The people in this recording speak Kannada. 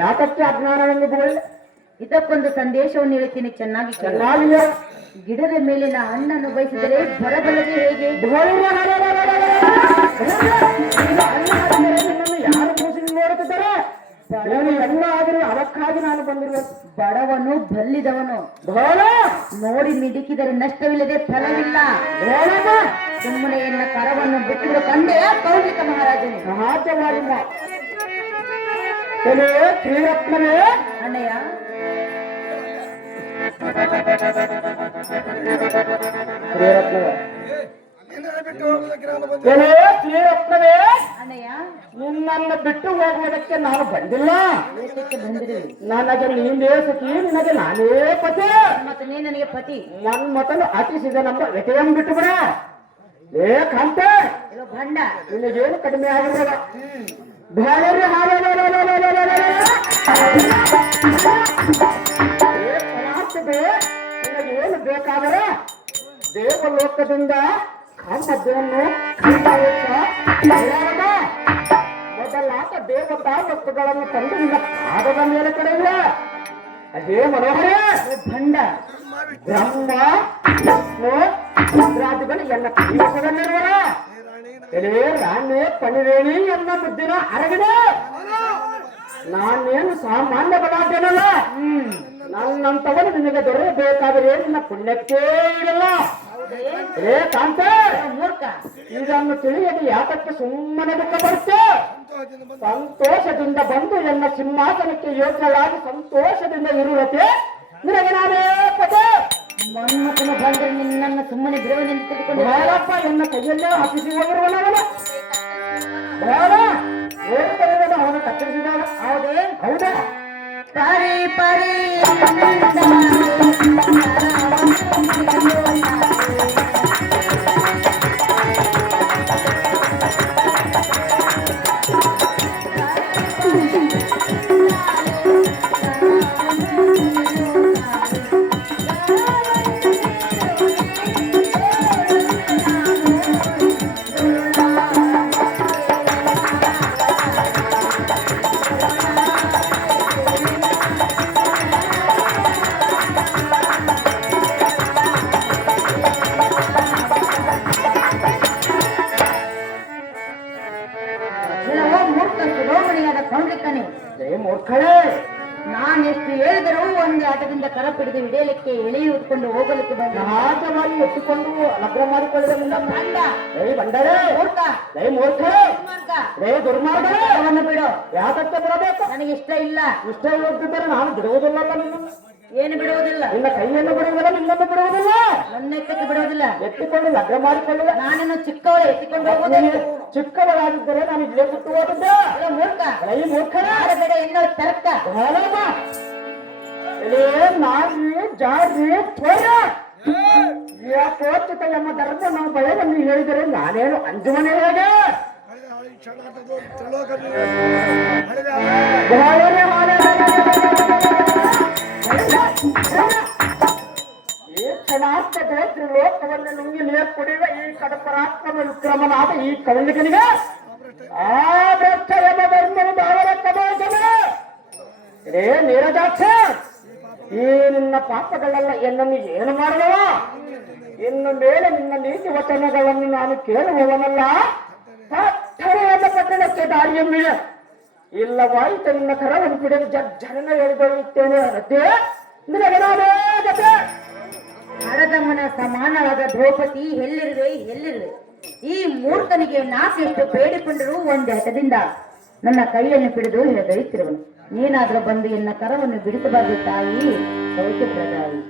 ಯಾಕಕ್ಕೆ ಅಜ್ಞಾನವನ್ನು ಬೋಳಿ ಇದಕ್ಕೊಂದು ಸಂದೇಶವನ್ನು ಹೇಳ್ತೀನಿ, ಚೆನ್ನಾಗಿ ಕೇಳು. ಚೆನ್ನಾಗಿಲ್ಲ. ಗಿಡದ ಮೇಲಿನ ಹಣ್ಣನ್ನು ಬಯಸಿದರೆ ಬರಬಲ್ಲದೆ ಹೇಗೆ? ಯಾರು ಕೂಸಿ ನೋಡುತ್ತಿದ್ದಾರೆ? ಎಲ್ಲ ಆದರೂ ಅದಕ್ಕಾಗಿ ನಾನು ಬಂದಿರುವ ಬಡವನು ಬಲ್ಲಿದವನು ನೋಡಿ ಮಿಡುಕಿದರೆ ನಷ್ಟವಿಲ್ಲದೆ ಫಲವಿಲ್ಲ. ಸುಮ್ಮನೆ ಎನ್ನ ಕರವನ್ನು ಬಿಟ್ಟಿರುವ ಕಂಡೆ ಕೌಶಿಕ ಮಹಾರಾಜನೇ. ಸಹಜವಾಗಿಲ್ಲ. ಶ್ರೀರತ್ನವೇ ಅಣ್ಣಯ್ಯ, ಶ್ರೀರತ್ನವೇ ಅಣ್ಣಯ್ಯ, ನಿನ್ನನ್ನು ಬಿಟ್ಟು ಹೋಗುವುದಕ್ಕೆ ನಾನು ಬಂದಿಲ್ಲ. ದೇಶಕ್ಕೆ ಬಂದಿರುವೆ. ನನಗೆ ನೀನೇ ಸತಿ, ನಿನಗೆ ನಾನೇ ಪತಿ. ಮತ್ತೆ ನೀ ನನಗೆ ಪತಿ. ನನ್ನ ಮತನು ಅತಿಸಿದ ನಮ್ಮ ವ್ಯತೆಯನ್ನು ಬಿಟ್ಟು ಬಿಡ. ಏ ಕಾಂತ, ಇರೋ ಭಂಡ, ನಿನಗೇನು ಕಡಿಮೆ ಆಗಿರೋದ? ನಿನಗೇನು ಬೇಕಾದರೆ ದೇವಲೋಕದಿಂದ ಕಾಮದ್ಯವನ್ನು ಮೊದಲಾದ ದೇವತಾ ವಸ್ತುಗಳನ್ನು ತಂದು ನಿನ್ನ ಪಾದದ ಮೇಲೆ ಕಡೆಯಿಲ್ಲ. ಅದೇ ಮನೋಹರ ಭಂಡ. ಬ್ರಹ್ಮ ವಿಷ್ಣು ರುದ್ರಾದಿಗಳು ಎಲ್ಲ ಕೈವಶದಲ್ಲಿರುವರ. ಎಲೇ ರಾಣಿ ಪಣಿವೇಣಿ ಎನ್ನ ಬುದ್ಧಿನ ಅರಗಿದೆ. ನಾನೇನು ಸಾಮಾನ್ಯ ಬಲಾಢ್ಯನಲ್ಲ. ನನ್ನಂತವನು ನಿನಗೆ ದೊರೆಯಬೇಕಾದರೆ ನಿನ್ನ ಪುಣ್ಯಕ್ಕೇ ಇರಲ್ಲ. ಏ ಕಾಂತ, ಮೂರ್ಖ, ಇದನ್ನು ತಿಳಿಯದೆ ಯಾತಕ್ಕೆ ಸುಮ್ಮನೆ ದುಃಖ ಬರುತ್ತೆ? ಸಂತೋಷದಿಂದ ಬಂದು ಎನ್ನ ಸಿಂಹಾಸನಕ್ಕೆ ಯೋಗ್ಯರಾಗಿ ಸಂತೋಷದಿಂದ ಇರುವತೆ ನಿನಗೆ ನಾನೇ ಪದೇ. ಮನ್ಮಥನು ಬಂದರೆ ನಿನ್ನನ್ನು ಸುಮ್ಮನೆ ಬಿಡುವನೆಂದು ತೆಗೆದುಕೊಂಡು ಬೇಡಪ್ಪ, ಎನ್ನ ಕೈಯಲ್ಲೇ ಹಸಿಸಿ ಹೋಗಿರುವನವನು ಬೇಡ. ಏನು ಬರೆಯೋದು ಅವನು ಕತ್ತರಿಸಿದಾಗ? ಹೌದೇ? ಹೌದಾ? ಪಾರಿ ಪಾರಿ ಮೂರ್ಖಳೇ, ನಾನೆಷ್ಟು ಹೇಳಿದರೂ ಒಂದು ಆಟದಿಂದ ಕರ ಪಿಡಿದು ಹಿಡಿಯಲಿಕ್ಕೆ ಎಳೆಯುತ್ಕೊಂಡು ಹೋಗಲಿಕ್ಕೆ ಬಂದ ಸಹಜವಾಗಿ ಎತ್ತಿಕೊಂಡು ಲಗ್ನ ಮಾಡಿಕೊಳ್ಳುವುದಿಲ್ಲ. ಭಂಡ, ರೈ ಬಂಡಳೆ, ಮೂರ್ಖ, ರೈ ಮೂರ್ಖ, ದುರ್ಮಾರ್ಗ. ರೇ ದುರ್ಮಾರ್ಗ. ಅವನು ಬಿಡು, ಯಾತಕ್ಕೆ ಬಿಡಬೇಕು? ನನಗೆ ಇಷ್ಟ ಇಲ್ಲ. ಇಷ್ಟ ಹೋಗ್ತಿದ್ದರೆ ನಾನು ಬಿಡುವುದಿಲ್ಲ. ನಿನ್ನನ್ನು ಏನು ಬಿಡುವುದಿಲ್ಲ? ನಿನ್ನ ಕೈಯನ್ನು ಬಿಡುವುದಿಲ್ಲ, ನಿನ್ನನ್ನು ಬಿಡುವುದಿಲ್ಲ. ನನ್ನ ಎತ್ತಕ್ಕೆ ಬಿಡುವುದಿಲ್ಲ. ಎತ್ತಿಕೊಂಡು ಲಗ್ನ ಮಾಡಿಕೊಳ್ಳುವ. ನಾನೇನು ಚಿಕ್ಕವಳೆ, ಎತ್ತಿಕೊಂಡು ಹೋಗುವುದಿಲ್ಲ. ಚಿಕ್ಕವಳಾಗಿದ್ದರೆ ನಾನು ಇಲ್ಲೇ ಬಿಟ್ಟು ಹೋಗಿದ್ದೆ. ಮೂರ್ಖ, ರೈ ಮೂರ್ಖ, ಬೇಡ ಇನ್ನೂ ತರ್ಕ. ನಾರಿ ಜಾರಿ ಯಾಕೋಚಿತ ಎಂಬ ಧರ್ಮ ನಾವು ಭಯವನ್ನು ಹೇಳಿದರೆ ನಾನೇನು ಅಂಜುಮನೆ ಹೇಗೆ? ಈ ಕ್ಷಣಾರ್ಥದ ತ್ರಿಲೋಕವನ್ನು ನುಂಗಿ ನೀರು ಕುಡಿಯುವ ಈ ಕಡಪರಾತ್ಮ ವಿಕ್ರಮನಾದ ಈ ಕೌಲಿಕನಿಗೆ ಆ ಭ್ರಷ್ಟ ಎಂಬ ಧರ್ಮವು ಬಾವರ ಕಬಾಯಿಸಲು ರೇ ನೀರಜಾಕ್ಷ, ಈ ನಿನ್ನ ಪಾಪಗಳೆಲ್ಲ ಎನ್ನನ್ನು ಏನು ಮಾಡುವ? ಇನ್ನು ಮೇಲೆ ನಿನ್ನ ನೀತಿ ವಚನಗಳನ್ನು ನಾನು ಕೇಳುವವನಲ್ಲ. ಎಂಬ ಪಟ್ಟಣಕ್ಕೆ ದಾರಿಯೊಮ್ಮಿದೆ. ಇಲ್ಲವಾಯಿತು ನಿನ್ನ ಕರವನ್ನು ಬಿಡಲು ಜನ ಹೇಳಿಕೊಳ್ಳುತ್ತೇನೆ. ಅದೇ ನಿನಗೆ ನಾನೇ ಜೊತೆ. ಹರದಮ್ಮನ ಸಮಾನವಾದ ದ್ರೌಪದಿ ಎಲ್ಲಿರುವೆ ಎಲ್ಲಿರುವೆ? ಈ ಮೂರ್ಖನಿಗೆ ನಾಕೆಷ್ಟು ಬೇಡಿಕೊಂಡರೂ ಒಂದು ಹಠದಿಂದ ನನ್ನ ಕೈಯನ್ನು ಹಿಡಿದು ಹೆದರಿಸಿರುವನು. ನೀನಾದ್ರೂ ಬಂದು ಎನ್ನ ಕರವನ್ನು ಬಿಡಿಸಬಾರದು ತಾಯಿ, ಸೌಖ್ಯ ಪ್ರದಾಯಿ.